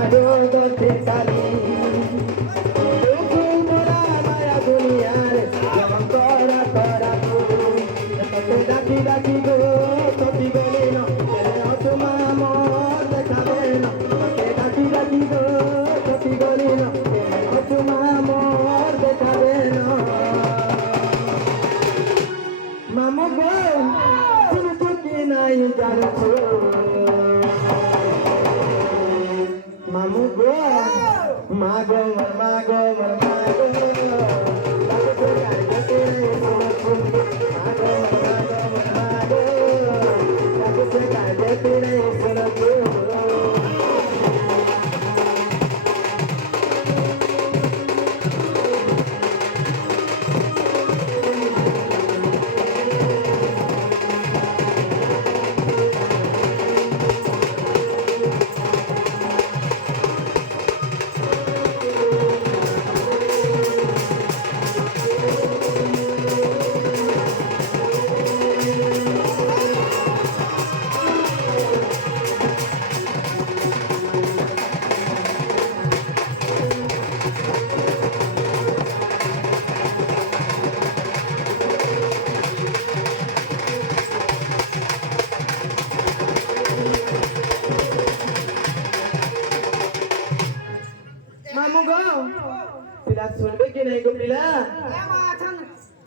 আরো দোতে কালি তুই মোরা মায়া দুনিয়ার যেমন তোরা তোরা তুই তোকে ডাকি ডাকি গো তোকে বলে না তোমা মোর দেখাবে না তোকে ডাকি ডাকি গো তোকে বলে না তোমা মোর দেখাবে না মামু গো তুমি তো কি নাই জানছো মামু গো মাগো মাগো মাগো লাগতে গাইতে মাগো মাগো মাগো লাগতে গাইতে সোনাগো মামু গো পিলা শুনবে কি নাই গো পিলা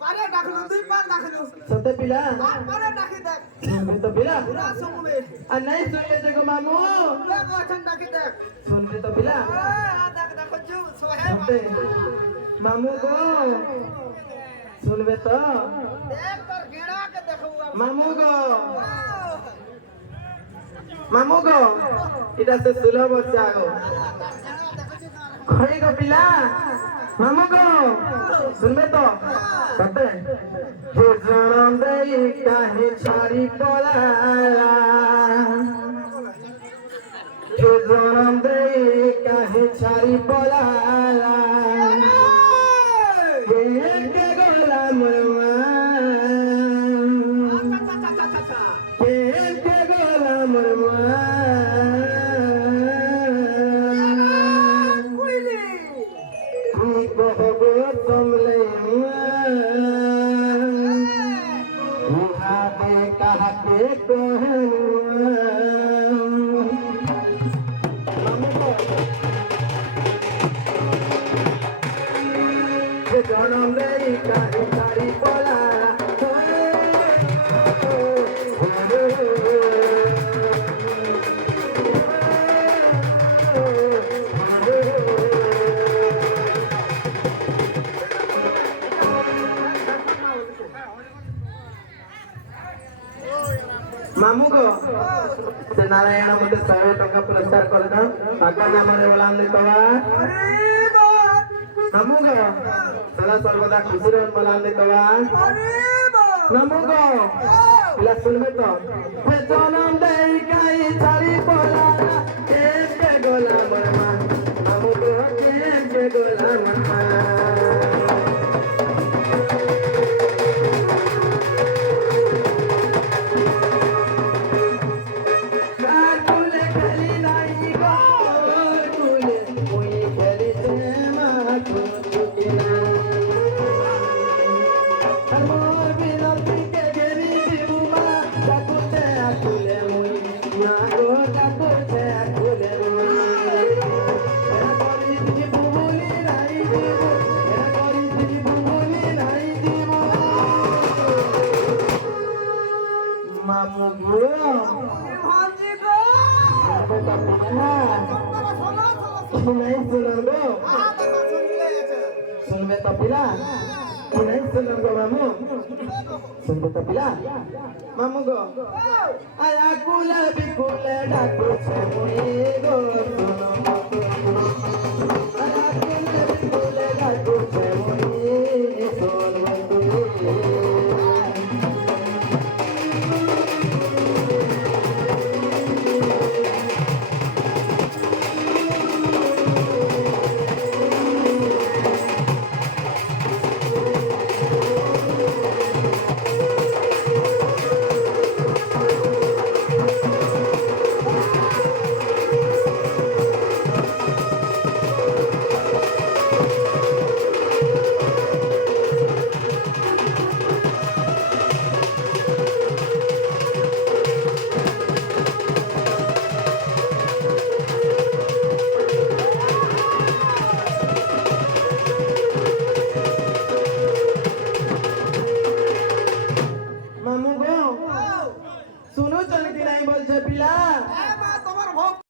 পারে ডাকলো তুই পার ডাকলো সতে পিলা পারে ডাকি দেখ শুনবে তো পিলা পুরা শুনবে আর নাই শুনলে যে গো মামু দেখো আছেন ডাকি দেখ শুনবে তো পিলা দেখ দেখো জু সোহে সতে মামু গো শুনবে তো দেখ তোর গেড়া কে দেখো মামু গো মামু গো এটা তো 16 বছর আগো কই গো পিলা মামু গো শুনবে তো সতে হে জনম দেই কাহে ছাড়ি পলালা হে জনম দেই কাহে ছাড়ি পলালা হে কে গোলাম মা হে কে গোলাম মা কহবো তোমলে উহাতে কাহাতে কহেন জনম দেই কারি কারি পলা मामू को से नारायण मते 100 टका पुरस्कार कर दो आका नाम रे बोलान देतवा मामू को सदा सर्वदा खुशी रहन बोलान देतवा मामू को पिला सुनबे तो हे जन्म देई काई छाड़ी बोला के गोला मरमा मामू को के गोला मरमा मामू गो हाजी गो नहीं सुनबो सुनबे तो पिला नहीं सुनबो मामू सुनबे तो पिला मामू गो आया कुले बिकुले डाकू छे मुई गो